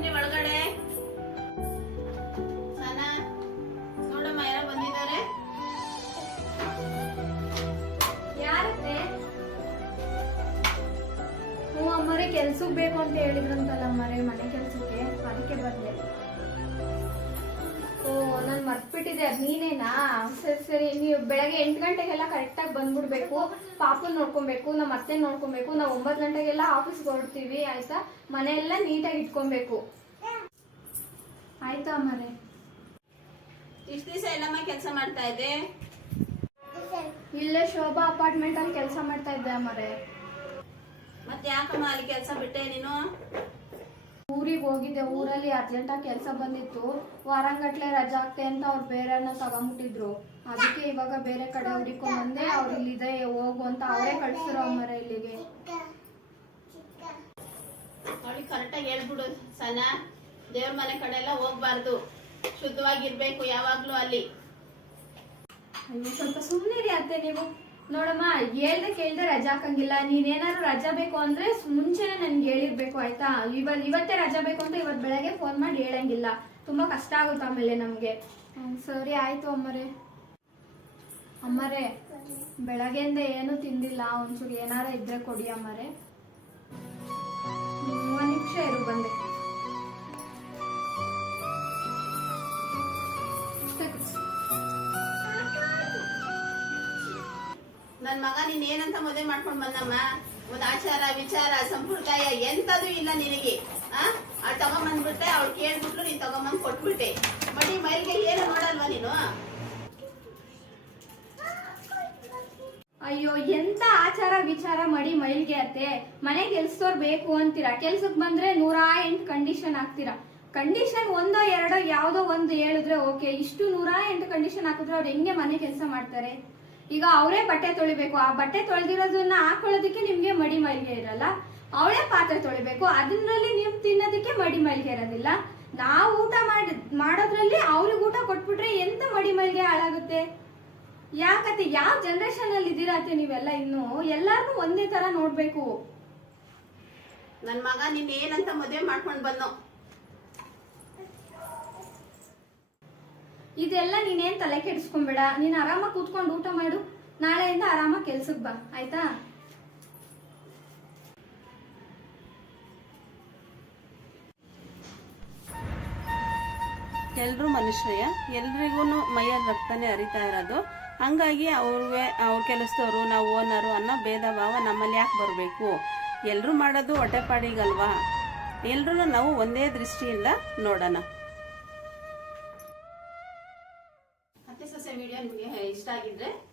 ಬನ್ನಿ ಒಳಗಡೆ. ನೋಡಮ್ಮ ಬಂದಿದ್ದಾರೆ. ಹ್ಞೂ ಅಮ್ಮರೇ ಕೆಲ್ಸಕ್ಕೆ ಬೇಕು ಅಂತ ಹೇಳಿದ್ರಂತಲ್ಲ ಅಮ್ಮರೇ ಮನೆ ಕೆಲ್ಸಕ್ಕೆ. ಅದಕ್ಕೆ ಬಂದೆ. ಓ, ನಾನು ಮರ್ತ್ಬಿಟ್ಟಿದ್ದೆ. ನೀನೇನಾ? ಸರಿ ಸರಿ. ನೀವು ಬೆಳಗ್ಗೆ ಎಂಟು ಗಂಟೆಗೆಲ್ಲ ಕರೆಕ್ಟಾಗಿ ಬಂದ್ಬಿಡ್ಬೇಕು. ಪಾಪನ ನೋಡ್ಕೊಬೇಕು ನಮ್ಮ ಅತ್ತೆ ನೋಡ್ಕೊಬೇಕು. ನಾವು ಒಂಬತ್ತು ಗಂಟೆಗೆಲ್ಲ ಆಫೀಸ್ಗೆ ಹೊರಡ್ತೀವಿ, ಆಯ್ತಾ? ಮನೆಯೆಲ್ಲ ನೀಟಾಗಿ ಇಟ್ಕೊಬೇಕು. ಆಯ್ತಾ ಮರೆ ಇಷ್ಟ ದಿವಸ ಎಲ್ಲಮ್ಮ ಕೆಲಸ ಮಾಡ್ತಾ ಇದ್ದೆ? ಇಲ್ಲೇ ಶೋಭಾ ಅಪಾರ್ಟ್ಮೆಂಟ್ ಅಲ್ಲಿ ಕೆಲಸ ಮಾಡ್ತಾ ಇದ್ದೆ ಮರೆ ಮತ್ತೆ ಯಾಕಮ್ಮ ಅಲ್ಲಿ ಕೆಲಸ ಬಿಟ್ಟೆ ನೀನು? ಊರಿಗೆ ಹೋಗಿದ್ದೆ ಊರಲ್ಲಿ ಅರ್ಜೆಂಟಾಗಿ ಕೆಲಸ ಬಂದಿತ್ತು. ವಾರಂಗಟ್ಲೆ ರಜಾ ಆಗ್ತೆ ಅಂತ ಅವ್ರು ಬೇರೆನ ತಗೊಂಬಿಟ್ಟಿದ್ರು. ಅದಕ್ಕೆ ಇವಾಗ ಬೇರೆ ಕಡೆ ಹುಡುಕೊಂಡ್ ಬಂದೆ ಅವ್ರು ಇಲ್ಲಿದೆ ಹೋಗು ಅಂತ ಅವರೇ ಕಳ್ಸಿರೋ ಮರ ಇಲ್ಲಿಗೆ. ಅವಳಿಗೆ ಕರೆಕ್ಟಾಗಿ ಹೇಳ್ಬಿಡು ಸನ. ದೇವ್ರ ಮನೆ ಕಡೆ ಎಲ್ಲ ಹೋಗ್ಬಾರ್ದು. ಶುದ್ಧವಾಗಿರ್ಬೇಕು ಯಾವಾಗ್ಲೂ ಅಲ್ಲಿ. ಅಯ್ಯೋ, ಸ್ವಲ್ಪ ಸುಮ್ಮನಿರಿ ಅತ್ತೆ ನೀವು. ನೋಡಮ್ಮ, ಹೇಳ್ದೆ ಕೇಳ್ದೆ ರಜಾ ಹಾಕಂಗಿಲ್ಲ. ನೀನೇನಾದ್ರು ರಜಾ ಬೇಕು ಅಂದ್ರೆ ಮುಂಚೆನೆ ನನ್ಗೆ ಹೇಳಿರ್ಬೇಕು, ಆಯ್ತಾ? ಇವತ್ ಇವತ್ತೇ ರಜಾ ಬೇಕು ಅಂತ ಇವತ್ ಬೆಳಗ್ಗೆ ಫೋನ್ ಮಾಡಿ ಹೇಳಂಗಿಲ್ಲ. ತುಂಬಾ ಕಷ್ಟ ಆಗುತ್ತೆ ಆಮೇಲೆ ನಮ್ಗೆ. ಸರಿ ಆಯ್ತು ಅಮ್ಮರೇ. ಅಮ್ಮರೇ, ಬೆಳಗ್ಗೆಯಿಂದ ಏನು ತಿಂದಿಲ್ಲ. ಒಂಚೂರು ಏನಾರ ಇದ್ರೆ ಕೊಡಿ ಅಮ್ಮರೇ. ಒಂದ್ ನಿಮಿಷ ಇರು, ಬಂದೆ. ನನ್ ಮಗ ನೀನ್ ಏನಂತ ಮದುವೆ ಮಾಡ್ಕೊಂಡ್ ಬಂದಮ್ಮ? ಒಂದ್ ಆಚಾರ ವಿಚಾರ, ಸಂಪ್ರದಾಯ ಎಂತದು ಇಲ್ಲ ನಿನಗೆ. ಆ? ತಗೊಂಬಂದ್ಬಿಟ್ಟೆ ಅವ್ಳು ಕೇಳ್ಬಿಟ್ಲು ನೀನ್ ತಗೊಂಬಂದ್ ಕೊಟ್ಬಿಟ್ಟೆ. ಬಟ್ ಈ ಮೈಲ್ಗೆ ಏನು ನೋಡಲ್ವಾ ನೀನು? ಅಯ್ಯೋ, ಎಂತ ಆಚಾರ ವಿಚಾರ ಮಾಡಿ ಮೈಲ್ಗೆ ಅತ್ತೆ. ಮನೆ ಕೆಲ್ಸದವ್ರು ಬೇಕು ಅಂತೀರಾ? ಕೆಲ್ಸಕ್ ಬಂದ್ರೆ ನೂರಾ ಎಂಟು ಕಂಡೀಷನ್ ಹಾಕ್ತೀರಾ? ಕಂಡೀಷನ್ ಒಂದೋ ಎರಡೋ ಯಾವ್ದೋ ಒಂದು ಹೇಳಿದ್ರೆ ಓಕೆ ಇಷ್ಟು ನೂರಾ ಎಂಟು ಕಂಡೀಷನ್ ಹಾಕಿದ್ರೆ ಅವ್ರು ಹೆಂಗೆ ಮನೆ ಕೆಲಸ ಮಾಡ್ತಾರೆ? ಈಗ ಅವರೇ ಬಟ್ಟೆ ತೊಳಿಬೇಕು. ಆ ಬಟ್ಟೆ ತೊಳೆದಿರೋದನ್ನ ಹಾಕೊಳ್ಳೋದಕ್ಕೆ ನಿಮ್ಗೆ ಮಡಿ ಮೈಲ್ಗೆ ಇರಲ್ಲ. ಅವಳೇ ಪಾತ್ರೆ ತೊಳಿಬೇಕು. ಅದರಲ್ಲಿ ನೀವು ತಿನ್ನೋದಕ್ಕೆ ಮಡಿ ಮೈಲ್ಗೆ ಇರೋದಿಲ್ಲ. ನಾವು ಊಟ ಮಾಡಿ, ಮಾಡೋದ್ರಲ್ಲಿ ಅವ್ರಿಗೆ ಊಟ ಕೊಟ್ಬಿಟ್ರೆ ಎಂತ ಮಡಿ ಮೈಲ್ಗೆ ಹಾಳಾಗುತ್ತೆ? ಯಾಕತ್ತೆ? ಯಾವ ಜನರೇಷನ್ ಅಲ್ಲಿ ಅತ್ತೆ ನೀವೆಲ್ಲ ಇನ್ನು? ಎಲ್ಲಾರ್ಗೂ ಒಂದೇ ತರ ನೋಡ್ಬೇಕು. ನನ್ ಮಗ ನೀನ್ ಏನಂತ ಮದುವೆ ಮಾಡ್ಕೊಂಡ್ ಬಂದೋ ಇದೆಲ್ಲ ನೀನೇನ್ ತಲೆ ಕೆಡಿಸ್ಕೊಂಬೇಡ. ನೀನ್ ಆರಾಮಾಗಿ ಕೂತ್ಕೊಂಡು ಊಟ ಮಾಡು. ನಾಳೆಯಿಂದ ಆರಾಮಾಗಿ ಕೆಲ್ಸಕ್ ಬಾ. ಆಯ್ತಾ? ಎಲ್ಲರೂ ಮನುಷ್ಯಯ ಎಲ್ರಿಗೂ ಮೈಯಲ್ಲಿ ರಕ್ತನೇ ಹರಿತಾ ಇರೋದು. ಹಂಗಾಗಿ ಅವ್ರಿಗೆ, ಅವ್ರ ಕೆಲಸದವರು, ನಾವು ಓನರು ಅನ್ನೋ ಭೇದ ಭಾವ ನಮ್ಮಲ್ಲಿ ಯಾಕೆ ಬರಬೇಕು? ಎಲ್ಲರೂ ಮಾಡೋದು ಹೊಟ್ಟೆಪಾಡಿಗಲ್ವಾ? ಎಲ್ಲರೂ ನಾವು ಒಂದೇ ದೃಷ್ಟಿಯಿಂದ ನೋಡೋಣ.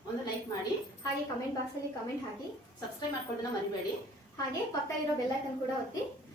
ಒಂದು ಲೈಕ್ ಮಾಡಿ. ಹಾಗೆ ಕಮೆಂಟ್ ಬಾಕ್ಸ್ ಅಲ್ಲಿ ಕಮೆಂಟ್ ಹಾಕಿ. ಸಬ್ಸ್ಕ್ರೈಬ್ ಮಾಡ್ಕೊಳ್ಳೋದನ್ನ ಮರಿಬೇಡಿ. ಹಾಗೆ ಪಕ್ಕ ಇರೋ ಬೆಲ್ಲೈಕನ್ ಕೂಡ ಒತ್ತಿ.